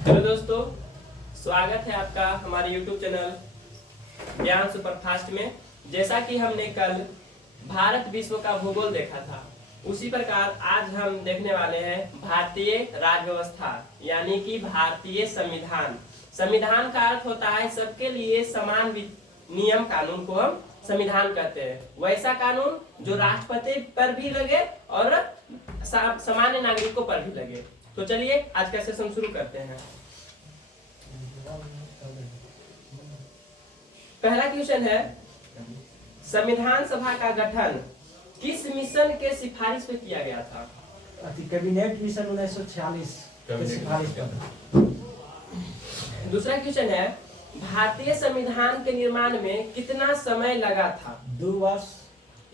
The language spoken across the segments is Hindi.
हेलो दोस्तों, स्वागत है आपका हमारे YouTube चैनल ज्ञान सुपरफास्ट में। जैसा कि हमने कल भारत विश्व का भूगोल देखा था, उसी प्रकार आज हम देखने वाले हैं भारतीय राज्य व्यवस्था यानी कि भारतीय संविधान। संविधान का अर्थ होता है सबके लिए समान नियम कानून को हम संविधान कहते हैं। वैसा कानून जो राष्ट्रपति पर भी लगे और सामान्य नागरिकों पर भी लगे। तो चलिए आज का सेशन शुरू करते हैं। पहला क्वेश्चन है, संविधान सभा का गठन किस मिशन के सिफारिश पे किया गया था? कैबिनेट मिशन 1946 के सिफारिश पर। दूसरा क्वेश्चन है, भारतीय संविधान के निर्माण में कितना समय लगा था? 2 वर्ष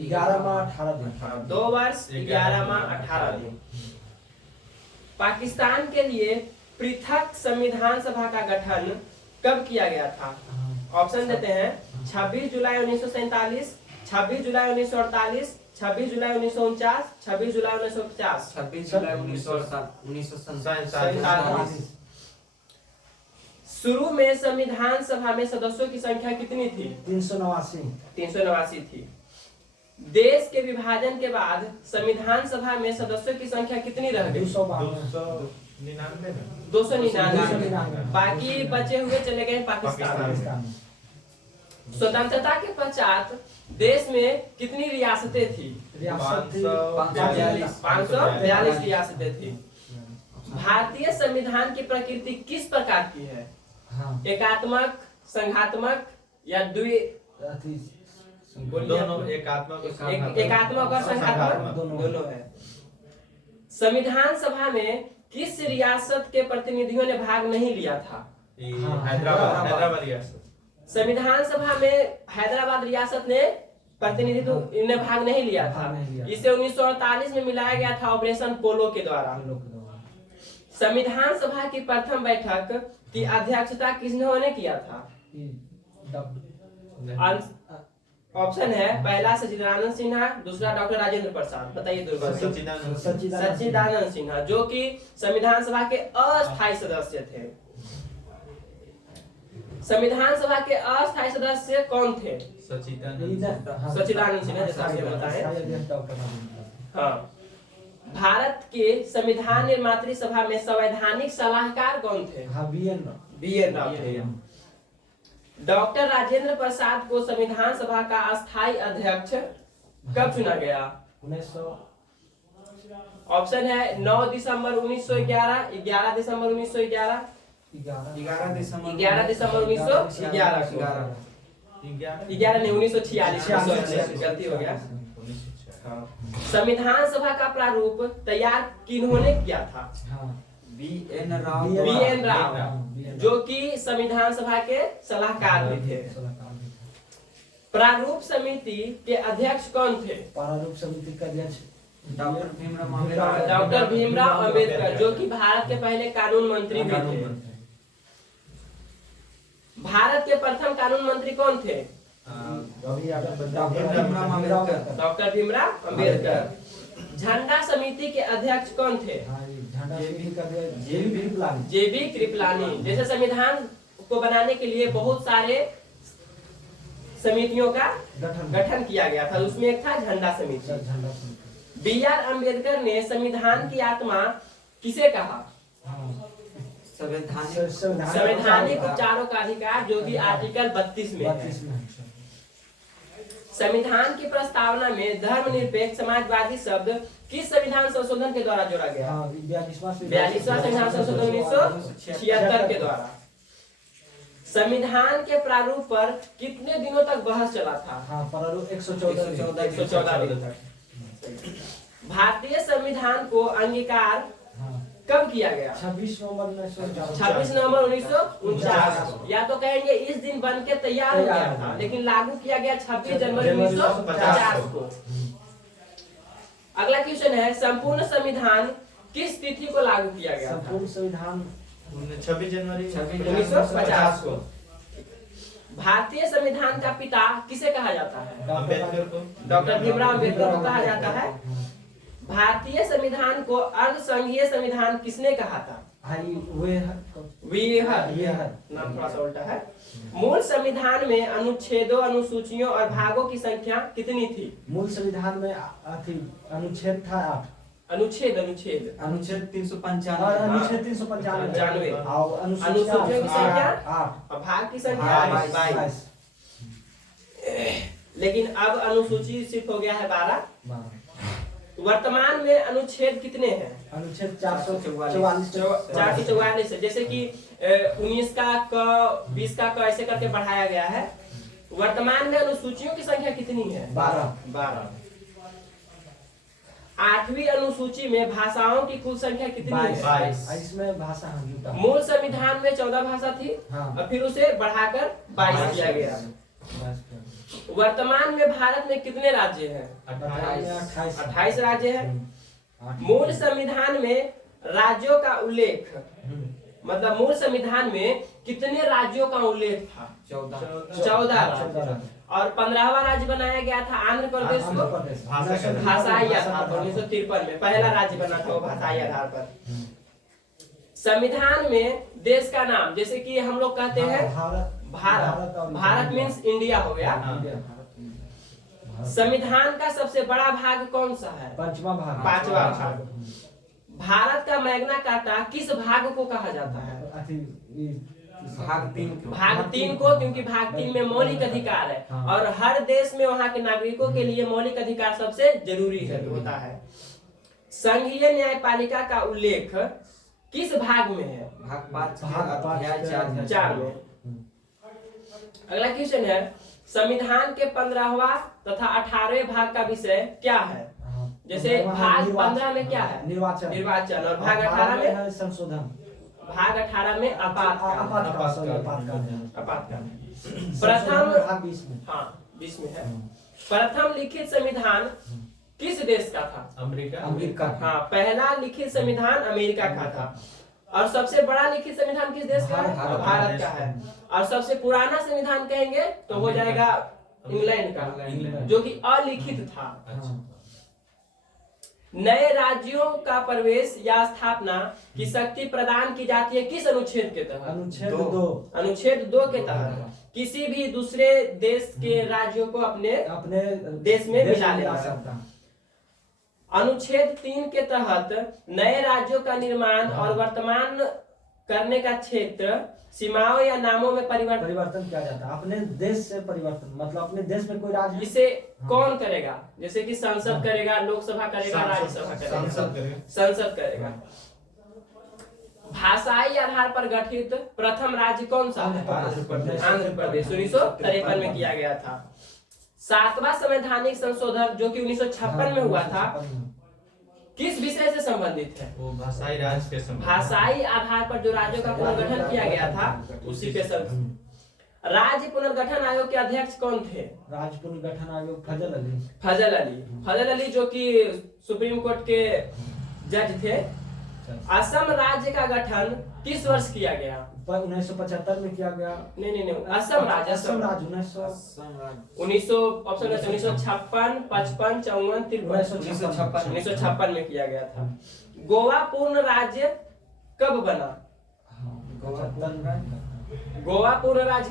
11 माह 18 दिन। 2 वर्ष 11 माह 18 दिन। पाकिस्तान के लिए पृथक संविधान सभा का गठन कब किया गया था? ऑप्शन देते हैं 26 जुलाई 1947, 26 जुलाई 1948, 26 जुलाई 1949, 26 जुलाई 1950। 26 जुलाई 1947। शुरू में संविधान सभा में सदस्यों की संख्या कितनी थी? 389 थी। देश के विभाजन के बाद संविधान सभा में सदस्यों की संख्या कितनी रह गई? 299। बाकी बचे हुए चले गए पाकिस्तान। स्वतंत्रता के पश्चात देश में कितनी रियासतें थी? 542 रियासतें थी। भारतीय संविधान की प्रकृति किस प्रकार की है? एकात्मक, संघात्मक या दोनों? एकात्मक और संघात्मक दोनों है। संविधान सभा में किस रियासत के प्रतिनिधियों ने भाग नहीं लिया था? हैदराबाद रियासत। संविधान सभा में हैदराबाद रियासत ने प्रतिनिधित्व ने भाग नहीं लिया था। इसे 1948 में मिलाया गया था ऑपरेशन पोलो के द्वारा। संविधान सभा की प्रथम बैठक की अध्यक्षता किसने किया था? ऑप्शन है पहला सच्चिदानंद सिन्हा, दूसरा डॉक्टर राजेंद्र प्रसाद। बताइए सच्चिदानंद सिन्हा, जो कि संविधान सभा के अस्थायी सदस्य थे। संविधान सभा के अस्थायी सदस्य कौन थे? सच्चिदानंद सिन्हा, जैसा आपने बताया। हाँ। भारत के संविधान निर्मात्री सभा में संवैधानिक सलाहकार कौन थे? बी.एन. राव थे। डॉक्टर राजेंद्र प्रसाद को संविधान सभा का अस्थायी अध्यक्ष कब चुना गया? 1900। ऑप्शन है 9 दिसंबर 1911, 11 दिसंबर 1911, 11 दिसंबर 1911 को। 11 नहीं, 1946। गलती हो गया। संविधान सभा का प्रारूप तैयार किन्होंने किया था? बी.एन. राव, जो कि संविधान सभा के सलाहकार भी थे। प्रारूप समिति के अध्यक्ष कौन थे? प्रारूप समिति के अध्यक्ष डॉक्टर भीमराव अंबेडकर, जो कि भारत के पहले कानून मंत्री भी थे। भारत के प्रथम कानून मंत्री कौन थे? डॉक्टर भीमराव अंबेडकर। झंडा समिति के अध्यक्ष कौन थे? जे.बी. कृपलानी। जैसे संविधान को बनाने के लिए बहुत सारे समितियों का गठन किया गया था, उसमें एक था झंडा समिति। बी.आर. अम्बेडकर ने संविधान की आत्मा किसे कहा? संवैधानिक उपचारों का अधिकार, जो कि आर्टिकल 32 में है। संविधान की प्रस्तावना में धर्मनिरपेक्ष समाजवादी शब्द किस संविधान संशोधन के द्वारा जोड़ा गया? 42वां संविधान संशोधन 1976 के द्वारा। संविधान के प्रारूप पर कितने दिनों तक बहस चला था? 114 दिनों तक। भारतीय संविधान को अंगीकार कब किया गया? 26 नवंबर 1949। या तो कहेंगे इस दिन बन के तैयार हो गया था, लेकिन लागू किया गया 26 जनवरी 1950 को। अगला क्वेश्चन है, संपूर्ण संविधान किस तिथि को लागू किया गया? संपूर्ण संविधान 26 जनवरी 1950 को। भारतीय संविधान का पिता किसे कहा जाता है? अम्बेडकर को। डॉक्टर भीमराव अम्बेडकर को कहा जाता है। भारतीय संविधान को अर्ध संघीय संविधान किसने कहा था? विहर नाम थोड़ा सा उल्टा है। मूल संविधान में अनुच्छेदों, अनुसूचियों और भागों की संख्या कितनी थी? मूल संविधान में अनुच्छेद था 8। अनुच्छेद अनुच्छेद 395 और अनुच्छेद 395 और अनुसूचियों की संख्या 8 और भाग की संख्या 22। लेकिन अब अनुसूची सिर्फ हो गया है 12। वर्तमान में अनुच्छेद कितने हैं? अनुच्छेद 444 444 है। जैसे कि 19 का क, 20 का क ऐसे करके बढ़ाया गया है। वर्तमान में अनुसूचियों की संख्या कितनी है? 12। 8वीं अनुसूची में भाषाओं की कुल संख्या कितनी है? 22। इसमें भाषा मूल संविधान में 14 भाषा थी और फिर उसे बढ़ाकर 22 किया गया। वर्तमान में भारत में कितने राज्य हैं? 28 राज्य हैं। मूल संविधान में राज्यों का उल्लेख, मतलब मूल संविधान में कितने राज्यों का उल्लेख था? 14। और 15वां राज्य बनाया गया था आंध्र प्रदेश को भाषाई आधार पर 1953 में पहला राज्य बना था वो भाषाई आधार पर। संविधान में देश का नाम, जैसे कि हम लोग कहते हैं भारत मीन्स इंडिया हो गया। संविधान का सबसे बड़ा भाग कौन सा है? 5वां भाग। 5वां भाग। भारत का मैग्ना कार्टा किस भाग को कहा जाता है? भाग 3 को, क्योंकि भाग 3 में मौलिक अधिकार है और हर देश में वहाँ के नागरिकों के लिए मौलिक अधिकार सबसे जरूरी होता है। संघीय न्यायपालिका का उल्लेख किस भाग में है? भाग 5 4 में। अगला क्वेश्चन है, संविधान के 15वां तथा 18वें भाग का विषय क्या है? जैसे भाग 15 में क्या है? निर्वाचन और भाग 18 में संशोधन। भाग 18 में आपातकाल। प्रथम 20 में है। प्रथम लिखित संविधान किस देश का था? अमेरिका। हाँ, पहला लिखित संविधान अमेरिका का था। और सबसे बड़ा लिखित संविधान किस देश का है? भारत का है। और सबसे पुराना संविधान कहेंगे तो हो जाएगा इंग्लैंड का, जो कि अलिखित था। नए राज्यों का प्रवेश या स्थापना की शक्ति प्रदान की जाती है किस अनुच्छेद के तहत? अनुच्छेद 2 के तहत। किसी भी दूसरे देश के राज्यों को अपने देश में मिला लेना सकता। अनुच्छेद 3 के तहत नए राज्यों का निर्माण और वर्तमान करने का क्षेत्र, सीमाओं या नामों में परिवर्तन किया जाता है। अपने देश से परिवर्तन, मतलब अपने देश में कोई राज्य, इसे कौन करेगा? जैसे कि संसद करेगा, लोकसभा करेगा, राज्यसभा करेगा, संसद करेगा। भाषाई आधार पर गठित प्रथम राज्य कौन सा है? आंध्र प्रदेश 1953 में किया गया था। 7वां संवैधानिक संशोधन जो कि 1956 में हुआ था, किस विषय से संबंधित है? वो भाषाई राज्य के संबंध। भाषाई आधार पर जो राज्यों का पुनर्गठन किया गया था उसी पे संबंध। राज्य पुनर्गठन आयोग के अध्यक्ष कौन थे? राज्य पुनर्गठन आयोग फजल अली जो कि सुप्रीम कोर्ट के जज थे। असम राज्य का गठन किस वर्ष किया गया? 1975 में किया गया। नहीं, असम राज्य 1956, 55, 54, 1956 में किया गया था। गोवा पूर्ण राज्य कब बना? गोवा पूर्ण राज्य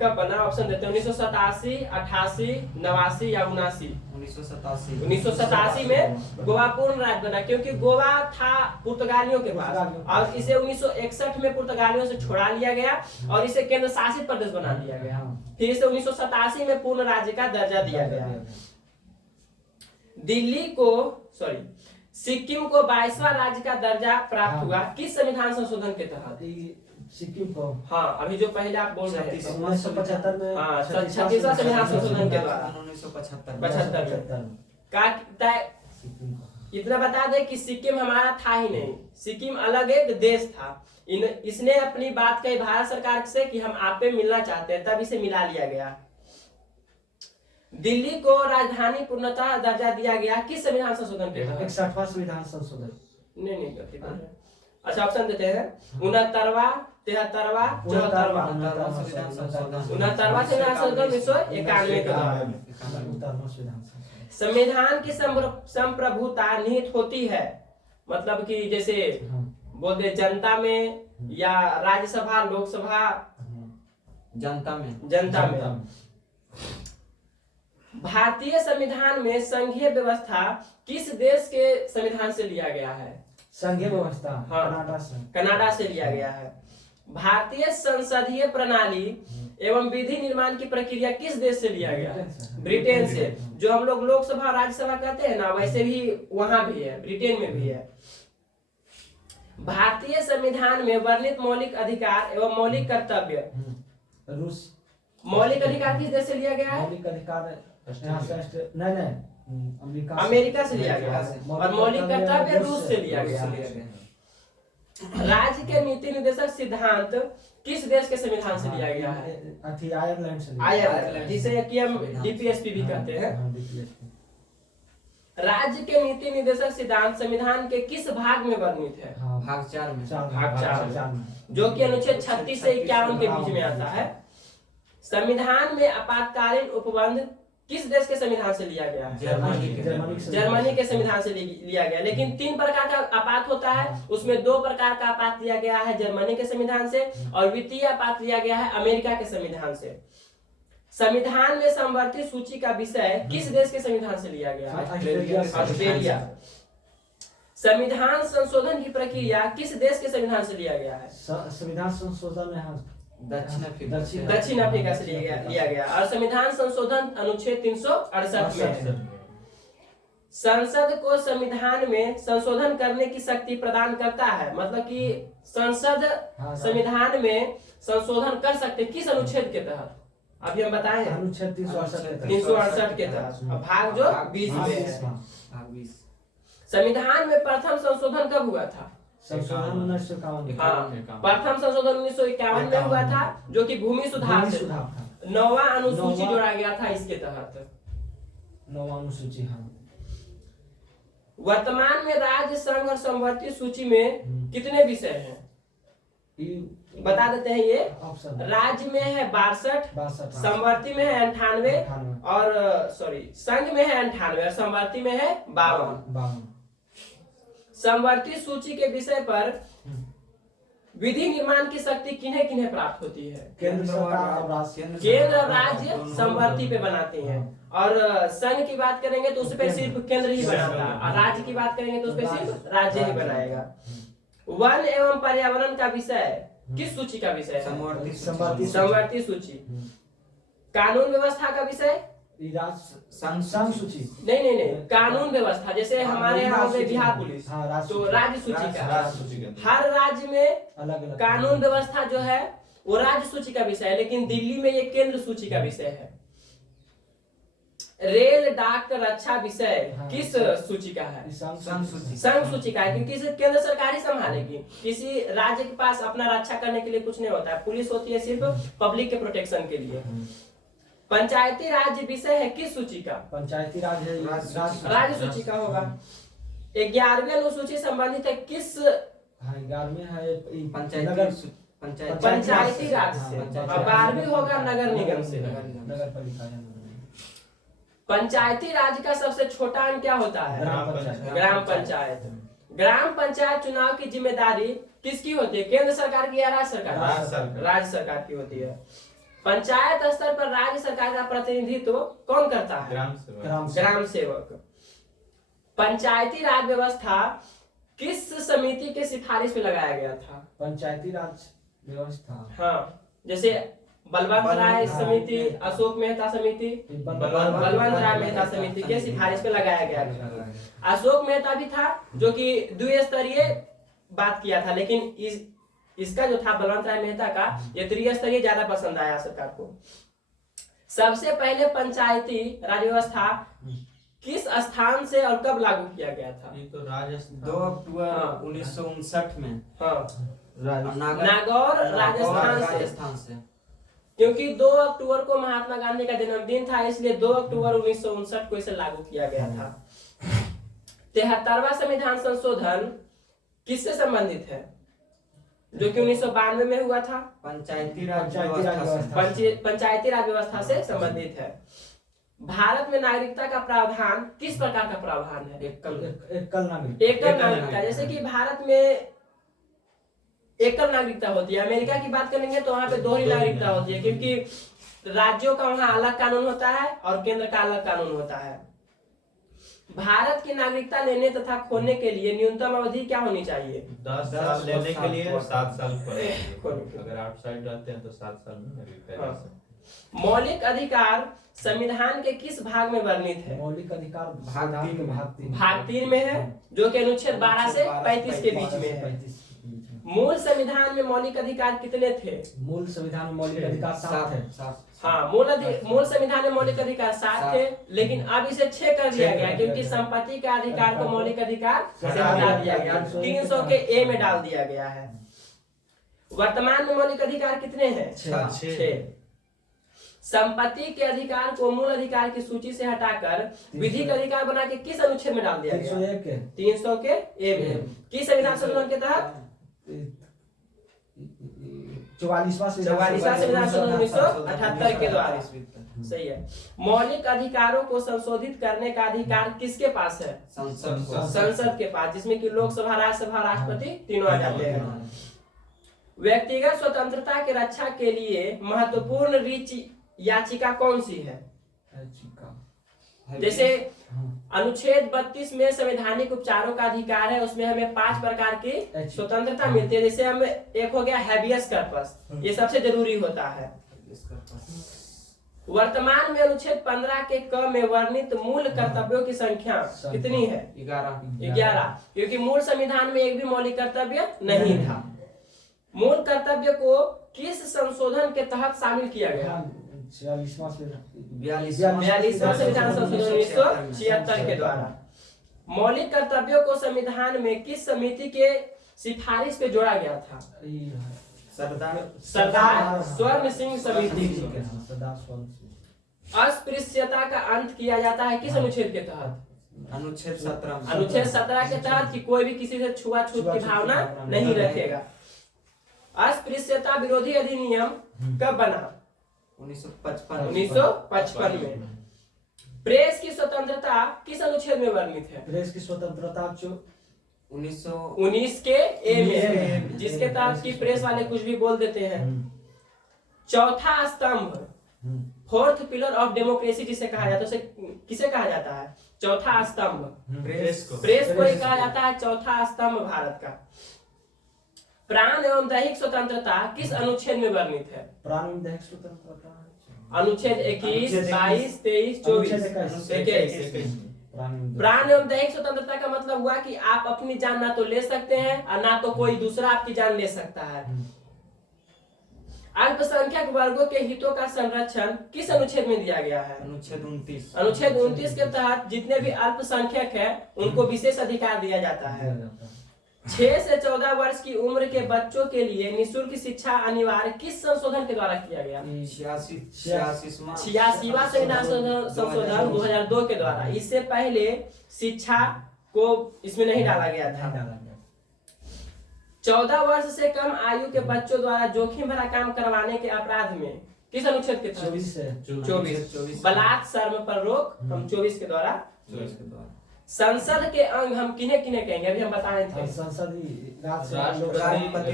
कब बना? ऑप्शन देते हैं 1987, 88, 89 या 79। 1987 में गोवा पूर्ण राज्य बना, क्योंकि गोवा था पुर्तगालियों के पास और इसे 1961 में पुर्तगालियों से छुड़ा लिया गया और इसे केंद्र शासित प्रदेश बना दिया गया। फिर इसे 1987 में पूर्ण राज्य का दर्जा दिया गया। सिक्किम को 22वां राज्य का दर्जा प्राप्त हुआ किस संविधान संशोधन के तहत? सिक्किम को, हाँ, अभी जो पहले आप बोल रहे थे 1975 में, हाँ, 36वां संविधान संशोधन के द्वारा 1975 का इतना बता दे कि सिक्किम हमारा था ही नहीं, सिक्किम अलग एक देश था। इसने अपनी बात कही भारत सरकार से कि हम आप पे मिलना चाहते हैं, तब इसे मिला लिया गया। दिल्ली को राजधानी पूर्णतः दर्जा दिया गया किस संविधान संशोधन के तहत? 61वां संविधान संशोधन। नहीं गलती कर रहे हैं। अच्छा, ऑप्शन देते हैं 69वां, 73वां, 74वां। 69वां संविधान संशोधन 1991 के दौरान। संविधान की संप्रभुता निहित होती है, मतलब कि जैसे बोलते जनता में या राज्यसभा लोकसभा जनता में जनता में। भारतीय संविधान में संघीय व्यवस्था किस देश के संविधान से लिया गया है? संघीय व्यवस्था हाँ, कनाडा से लिया गया है। भारतीय संसदीय प्रणाली एवं विधि निर्माण की प्रक्रिया किस देश से लिया गया है? ब्रिटेन से। जो हम लोग लोकसभा राज्यसभा कहते हैं ना, वैसे भी वहां भी है, ब्रिटेन में भी है। भारतीय संविधान में वर्णित मौलिक अधिकार एवं मौलिक कर्तव्य रूस। मौलिक अधिकार किस देश से लिया गया है? मौलिक अधिकार नहीं अमेरिका से लिया गया है। और मौलिक कर्तव्य रूस से लिया गया है। राज्य के नीति निर्देशक सिद्धांत किस देश के संविधान से लिया गया है? आयरलैंड से। आयरलैंड, जिसे कि हम डीपीएसपी भी कहते हैं। राज्य के नीति निर्देशक सिद्धांत संविधान के किस भाग में वर्णित है? भाग 4 में। भाग 4 में, जो कि अनुच्छेद 36 से 51 के बीच में आता है। संविधान में आपातकालीन उपबंध किस देश के संविधान से लिया गया है? जर्मनी के संविधान से लिया गया। लेकिन 3 प्रकार का आपात होता है, उसमें 2 प्रकार का आपात लिया गया है जर्मनी के संविधान से, और वित्तीय आपात लिया गया है अमेरिका के संविधान से। संविधान में समवर्ती सूची का विषय किस देश के संविधान से लिया गया है? ऑस्ट्रेलिया। संविधान संशोधन की प्रक्रिया किस देश के संविधान से लिया गया है? संविधान संशोधन दक्षिण अफ्रीका से लिया गया। और संविधान संशोधन अनुच्छेद 368 में है। संसद को संविधान में संशोधन करने की शक्ति प्रदान करता है, मतलब कि संसद संविधान में संशोधन कर सकते किस अनुच्छेद के तहत? अभी हम बताए हैं अनुच्छेद 368 के तहत। भाग जो 20 में है। संविधान में प्रथम संशोधन कब हुआ था? संशोधन 1951। हाँ, प्रथम संशोधन 1951 में हुआ था, जो कि भूमि सुधार से 9वां अनुसूची जोड़ा गया था इसके तहत। 9वां अनुसूची। हाँ। वर्तमान में राज्य संघ और समवर्ती सूची में कितने विषय हैं? बता देते हैं ये। राज्य में है 62, समवर्ती में है 98 और संघ में है 98 और समवर्ती में है 52। समवर्ती सूची के विषय पर विधि निर्माण की शक्ति किन्हें किन्हें प्राप्त होती है? केंद्र और राज्य समवर्ती पे बनाते हैं। और संघ की बात करेंगे तो उस पे सिर्फ केंद्र ही बनाता है, और राज्य की बात करेंगे तो उस पे सिर्फ राज्य ही बनाएगा। वन एवं पर्यावरण का विषय किस सूची का विषय है? समवर्ती सूची। कानून व्यवस्था का विषय? संघ सूची। नहीं, कानून व्यवस्था। जैसे हमारे यहाँ पे बिहार पुलिस, तो राज्य सूची का। हर राज्य में अलग कानून व्यवस्था जो है वो राज्य सूची का विषय है, लेकिन दिल्ली में ये केंद्र सूची का विषय है। रेल डाक रक्षा विषय किस सूची का है? संघ सूची का है, क्योंकि इसे केंद्र सरकार ही संभालेगी। किसी राज्य के पास अपना रक्षा करने के लिए कुछ नहीं होता है। पुलिस होती है सिर्फ पब्लिक के प्रोटेक्शन के लिए। पंचायती राज विषय है किस सूची का? पंचायती राज राज्य सूची का होगा। 11वीं अनुसूची संबंधित है किस? 11वीं है पंचायती राज से। 12वीं होगा नगर निगम से। नगर पालिका। पंचायती राज का सबसे छोटा अंग क्या होता है? ग्राम पंचायत। ग्राम पंचायत चुनाव की जिम्मेदारी किसकी होती है? केंद्र सरकार की या राज्य सरकार? राज्य सरकार की होती है। पंचायत स्तर पर राज्य सरकार का प्रतिनिधित्व कौन करता है? ग्राम सेवक। पंचायती राज व्यवस्था किस समिति के सिफारिश पे लगाया गया था? पंचायती राज व्यवस्था। हाँ, जैसे बलवंत राय समिति, अशोक मेहता समिति, बलवंत राय मेहता समिति के सिफारिश पे लगाया गया था। अशोक मेहता भी था जो कि द्विस्तरीय बात किया था, लेकिन इसका जो था बलवंत राय मेहता का, ये त्रिस्तरीय ज्यादा पसंद आया सरकार को। सबसे पहले पंचायती राज व्यवस्था किस स्थान से और कब लागू किया गया था? ये तो राजस्थान 2 अक्टूबर 1959 में। हाँ, नागौर राजस्थान से। क्योंकि 2 अक्टूबर को महात्मा गांधी का जन्मदिन था, इसलिए 2 अक्टूबर 1959 को इसे लागू किया गया था। 73वां संविधान संशोधन किससे संबंधित है? जो कि 1992 में हुआ था। पंचायती राज व्यवस्था से संबंधित है। भारत में नागरिकता का प्रावधान किस प्रकार का प्रावधान है? एकल नागरिकता। जैसे कि भारत में एकल नागरिकता होती है। अमेरिका की बात करेंगे तो वहाँ पे दोहरी नागरिकता होती है, क्योंकि राज्यों का वहाँ अलग कानून होता है और केंद्र का अलग कानून होता है। भारत की नागरिकता लेने तथा खोने के लिए न्यूनतम अवधि क्या होनी चाहिए? 10 साल लेने के लिए 7 साल खोने के। अगर आउटसाइड रहते हैं तो 7 साल में नागरिकता ले सकते हैं। मौलिक अधिकार संविधान के किस भाग में वर्णित है? मौलिक अधिकार भाग 3 में है, जो कि अनुच्छेद 12 से 35 के बीच में है। मूल संविधान में मौलिक अधिकार कितने थे? मूल संविधान में मौलिक अधिकार 7 है। हाँ, मूल संविधान में मौलिक अधिकार 7 थे, लेकिन अब इसे 6 कर दिया गया, क्योंकि संपत्ति के अधिकार को मौलिक अधिकार से हटा दिया गया, 300 के ए में डाल दिया गया है। वर्तमान में मौलिक अधिकार कितने हैं? 6। संपत्ति के अधिकार को मूल अधिकार की सूची से हटाकर विधिक अधिकार बना के किस अनुच्छेद में डाल दिया गया? 300 के ए में। किस संविधान संशोधन के तहत? 44वां संविधान संशोधन 1978 के द्वारा। सही है। मौलिक अधिकारों को संशोधित करने का अधिकार किसके पास है? संसद के पास, जिसमें कि लोकसभा, राज्यसभा, राष्ट्रपति तीनों आ जाते हैं। व्यक्तिगत स्वतंत्रता की रक्षा के लिए महत्वपूर्ण रीच याचिका कौन सी है? जैसे अनुच्छेद 32 में संवैधानिक उपचारों का अधिकार है, उसमें हमें 5 प्रकार की स्वतंत्रता मिलती है। जैसे हम एक हो गया हैबियस कॉर्पस, ये सबसे जरूरी होता है। वर्तमान में अनुच्छेद 15 के क में वर्णित मूल कर्तव्यों की संख्या कितनी है? 11, क्योंकि मूल संविधान में एक भी मौलिक कर्तव्य नहीं था। मूल कर्तव्य को किस संशोधन के तहत शामिल किया गया? 42वां संविधान संशोधन 1976 के द्वारा। मौलिक कर्तव्यों को संविधान में किस समिति के सिफारिश पे जोड़ा गया था? सरदार स्वर्ण सिंह समिति। अस्पृश्यता का अंत किया जाता है किस अनुच्छेद के तहत? अनुच्छेद 17। अनुच्छेद 17 के तहत कि कोई भी किसी से छुआछूत की भावना नहीं रखेगा। अस्पृश्यता विरोधी अधिनियम कब बना? 1955 में। प्रेस की स्वतंत्रता किस अनुच्छेद में वर्णित है? प्रेस की स्वतंत्रता 19 के ए में, जिसके तहत की प्रेस वाले कुछ भी बोल देते हैं। चौथा स्तंभ, फोर्थ पिलर ऑफ डेमोक्रेसी जिसे कहा जाता है, उसे किसे कहा जाता है? चौथा स्तंभ प्रेस को ही कहा जाता है चौथा स्तंभ भारत का। प्राण एवं दैहिक स्वतंत्रता किस अनुच्छेद में वर्णित है? प्राण एवं दैहिक स्वतंत्रता अनुच्छेद 21, 22, 23, 24, 21। प्राण एवं दैहिक स्वतंत्रता का मतलब हुआ कि आप अपनी जान ना तो ले सकते हैं और ना तो कोई दूसरा आपकी जान ले सकता है। अल्पसंख्यक वर्गों के हितों का संरक्षण किस अनुच्छेद में दिया गया है? अनुच्छेद 29। अनुच्छेद 29 के तहत जितने भी अल्पसंख्यक है उनको विशेष अधिकार दिया जाता है। 6 से 14 वर्ष की उम्र के बच्चों के लिए निःशुल्क शिक्षा अनिवार्य किस संशोधन के द्वारा किया गया? 86वां संविधान संशोधन 2002 के द्वारा। इससे पहले शिक्षा को इसमें नहीं डाला गया था। 14 वर्ष से कम आयु के बच्चों द्वारा जोखिम भरा काम करवाने के अपराध में किस अनुच्छेद के तहत? 24। बलात्कार पर रोक हम 24 के द्वारा। संसद के अंग हम किन्हें किन्हें कहेंगे? अभी हम बता रहे थे राष्ट्रपति,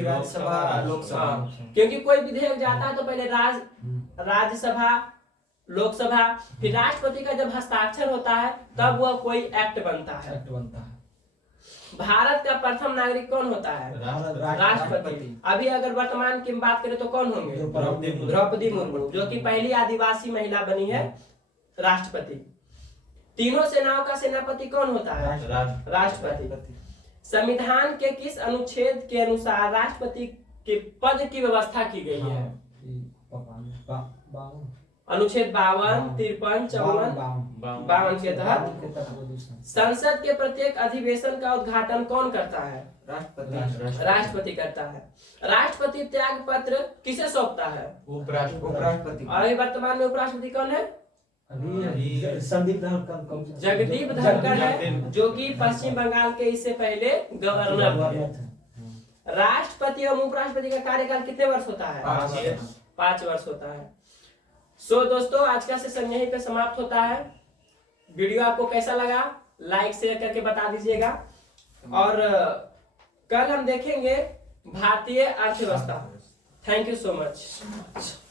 राज्यसभा, लोकसभा। क्योंकि कोई विधेयक जाता है तो पहले राज्यसभा, लोकसभा, फिर राष्ट्रपति का जब हस्ताक्षर होता है तब वह कोई एक्ट बनता है। भारत का प्रथम नागरिक कौन होता है? राष्ट्रपति। अभी अगर वर्तमान की बात करें तो कौन होंगे? द्रौपदी मुर्मू, जो कि पहली आदिवासी महिला बनी है राष्ट्रपति। तीनों सेनाओं का सेनापति कौन होता है? राष्ट्रपति। संविधान के किस अनुच्छेद के अनुसार राष्ट्रपति के पद की व्यवस्था की गई है? अनुच्छेद 52, 53, 54 के तहत। संसद के प्रत्येक अधिवेशन का उद्घाटन कौन करता है? राष्ट्रपति करता है। राष्ट्रपति त्याग पत्र किसे सौंपता है? उपराष्ट्रपति। अभी वर्तमान में उपराष्ट्रपति कौन है? जगदीप धनखड़ है, जो कि पश्चिम बंगाल के इससे पहले गवर्नर थे। राष्ट्रपति और उपराष्ट्रपति का कार्यकाल कितने वर्ष होता है? 5 वर्ष होता है। सो दोस्तों, आज का सेशन यहीं पे समाप्त होता है। वीडियो आपको कैसा लगा लाइक शेयर करके बता दीजिएगा। और कल हम देखेंगे भारतीय अर्थव्यवस्था। Thank you so much.